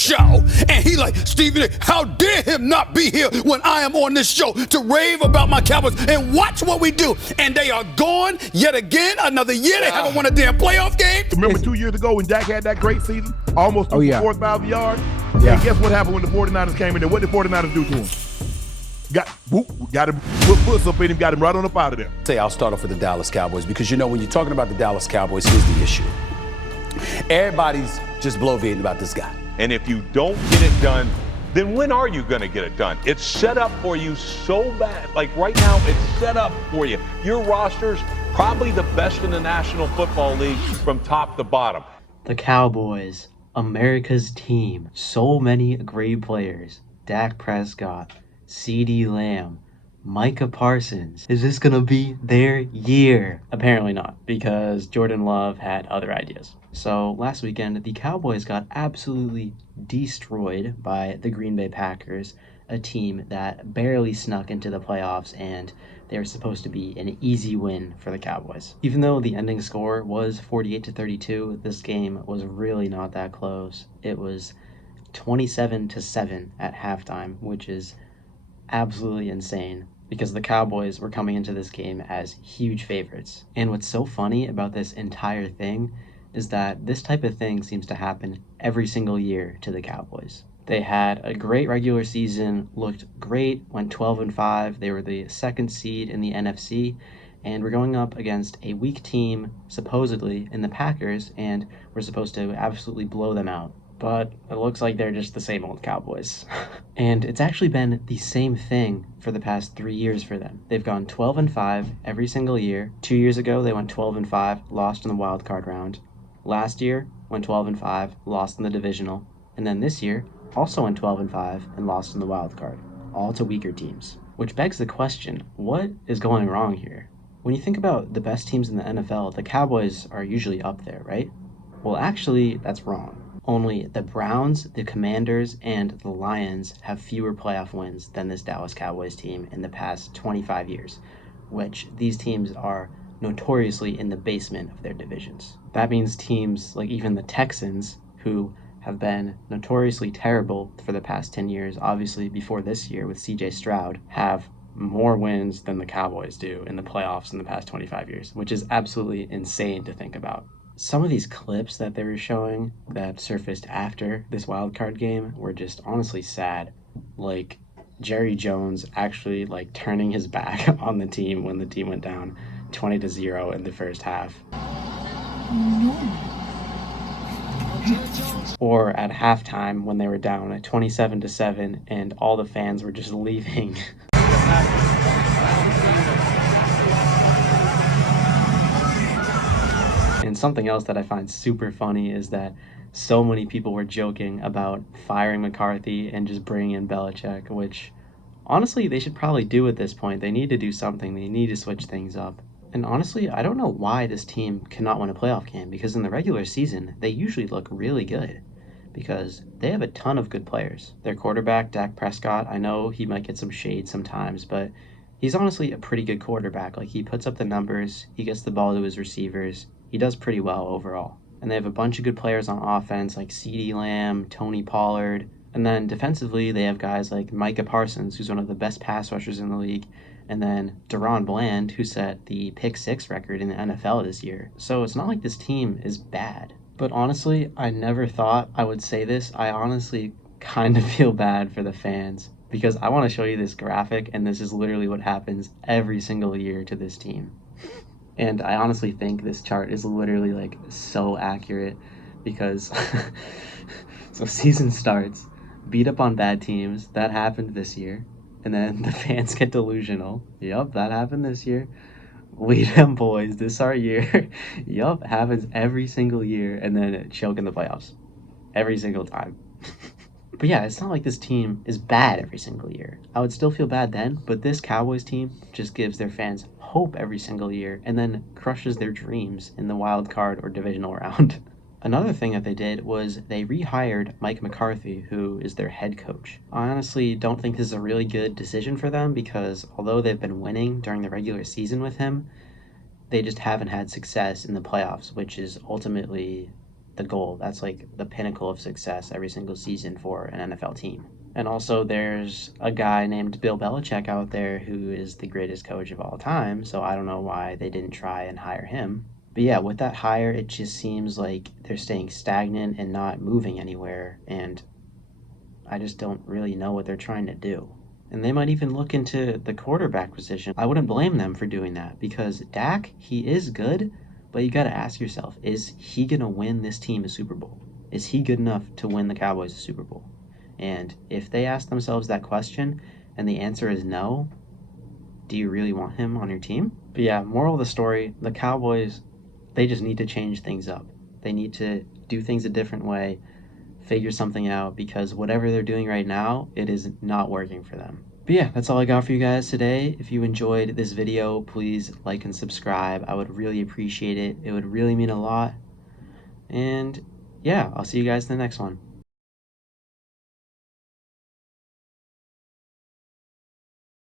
show, and he like, Stephen A., how dare him not be here when I am on this show to rave about my Cowboys, and watch what we do. And they are gone yet again, another year. They haven't won a damn playoff game. Remember 2 years ago when Dak had that great season? Almost 4,000 yards? Yeah. And guess what happened when the 49ers came in there? What did the 49ers do to him? Got him, put puss up in him, got him right on up out of there. Say I'll start off with the Dallas Cowboys, because you know when you're talking about the Dallas Cowboys, here's the issue. Everybody's just bloviating about this guy. And if you don't get it done, then when are you going to get it done? It's set up for you so bad. Like right now, it's set up for you. Your roster's probably the best in the National Football League from top to bottom. The Cowboys, America's team. So many great players. Dak Prescott, CeeDee Lamb, Micah Parsons. Is this going to be their year? Apparently not, because Jordan Love had other ideas. So last weekend, the Cowboys got absolutely destroyed by the Green Bay Packers, a team that barely snuck into the playoffs, and they were supposed to be an easy win for the Cowboys. Even though the ending score was 48-32, this game was really not that close. It was 27-7 at halftime, which is absolutely insane because the Cowboys were coming into this game as huge favorites. And what's so funny about this entire thing is that this type of thing seems to happen every single year to the Cowboys. They had a great regular season, looked great, went 12-5. They were the second seed in the NFC, and we're going up against a weak team, supposedly, in the Packers, and we're supposed to absolutely blow them out. But it looks like they're just the same old Cowboys. And it's actually been the same thing for the past 3 years for them. They've gone 12-5 every single year. 2 years ago, they went 12-5, lost in the wild card round. Last year, went 12-5, lost in the divisional. And then this year, also went 12-5 and lost in the wild card, all to weaker teams. Which begs the question, what is going wrong here? When you think about the best teams in the NFL, the Cowboys are usually up there, right? Well, actually, that's wrong. Only the Browns, the Commanders, and the Lions have fewer playoff wins than this Dallas Cowboys team in the past 25 years, which these teams are notoriously in the basement of their divisions. That means teams like even the Texans, who have been notoriously terrible for the past 10 years, obviously before this year with CJ Stroud, have more wins than the Cowboys do in the playoffs in the past 25 years, which is absolutely insane to think about. Some of these clips that they were showing that surfaced after this wildcard game were just honestly sad. Like Jerry Jones actually like turning his back on the team when the team went down 20-0 in the first half. Or at halftime when they were down at 27-7 and all the fans were just leaving. And something else that I find super funny is that so many people were joking about firing McCarthy and just bringing in Belichick, which honestly they should probably do at this point. They need to do something. They need to switch things up. And honestly, I don't know why this team cannot win a playoff game, because in the regular season, they usually look really good because they have a ton of good players. Their quarterback, Dak Prescott, I know he might get some shade sometimes, but he's honestly a pretty good quarterback. Like, he puts up the numbers, he gets the ball to his receivers, he does pretty well overall. And they have a bunch of good players on offense like CeeDee Lamb, Tony Pollard, and then defensively they have guys like Micah Parsons, who's one of the best pass rushers in the league, and then Deron Bland, who set the pick-6 record in the NFL this year. So it's not like this team is bad. But honestly, I never thought I would say this. I honestly kind of feel bad for the fans, because I want to show you this graphic, and this is literally what happens every single year to this team. And I honestly think this chart is literally like so accurate, because so season starts, beat up on bad teams. That happened this year. And then the fans get delusional. Yup, that happened this year. We them boys, this our year. Yup, happens every single year. And then choke in the playoffs. Every single time. But yeah, it's not like this team is bad every single year. I would still feel bad then, but this Cowboys team just gives their fans hope every single year and then crushes their dreams in the wild card or divisional round. Another thing that they did was they rehired Mike McCarthy, who is their head coach. I honestly don't think this is a really good decision for them, because although they've been winning during the regular season with him, they just haven't had success in the playoffs, which is ultimately the goal. That's like the pinnacle of success every single season for an NFL team. And also there's a guy named Bill Belichick out there who is the greatest coach of all time, so I don't know why they didn't try and hire him. But yeah, with that hire, it just seems like they're staying stagnant and not moving anywhere, and I just don't really know what they're trying to do. And they might even look into the quarterback position. I wouldn't blame them for doing that because Dak, he is good, but you got to ask yourself, is he going to win this team a Super Bowl? Is he good enough to win the Cowboys a Super Bowl? And if they ask themselves that question and the answer is no, do you really want him on your team? But yeah, moral of the story, the Cowboys, they just need to change things up. They need to do things a different way, figure something out, because whatever they're doing right now, it is not working for them. But yeah, that's all I got for you guys today. If you enjoyed this video, please like and subscribe. I would really appreciate it. It would really mean a lot. And yeah, I'll see you guys in the next one.